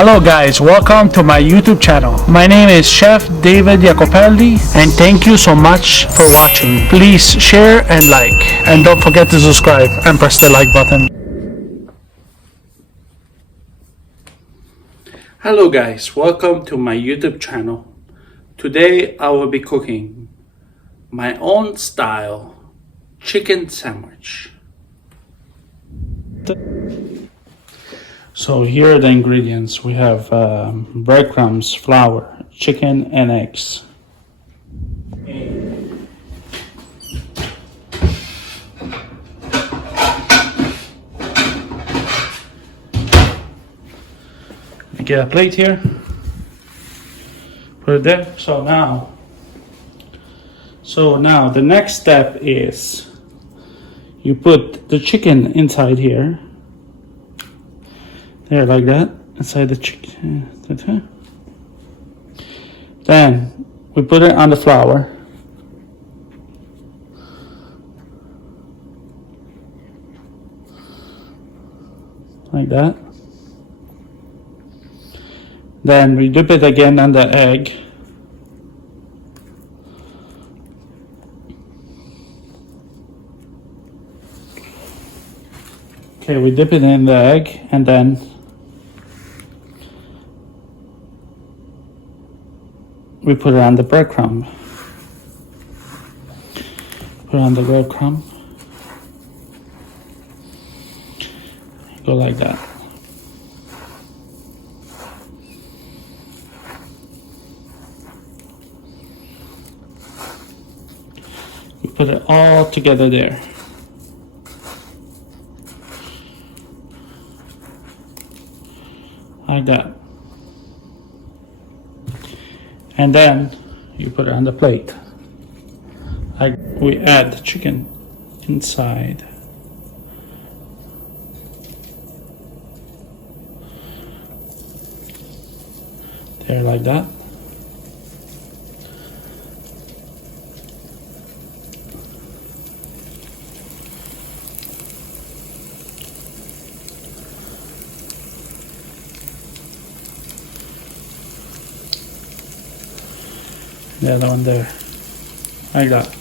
Hello guys, welcome to my YouTube channel. My name is Chef David Iacopelli and thank you so much for watching. Please share and like, and don't forget to subscribe and press the like button. Hello guys, welcome to my YouTube channel. Today I will be cooking my own style chicken sandwich. So here are the ingredients. We have breadcrumbs, flour, chicken, and eggs. Get a plate here. Put it there. So now the next step is you put the chicken inside here. There, like that, inside the chicken. Then we put it on the flour. Like that. Then we dip it again on the egg. Okay, we dip it in the egg and then we put it on the breadcrumb. Put it on the breadcrumb. Go like that. We put it all together there. Like that. And then you put it on the plate. Like we add the chicken inside. There, like that. The other one there, like that.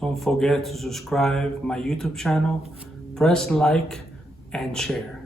Don't forget to subscribe my YouTube channel, press like and share.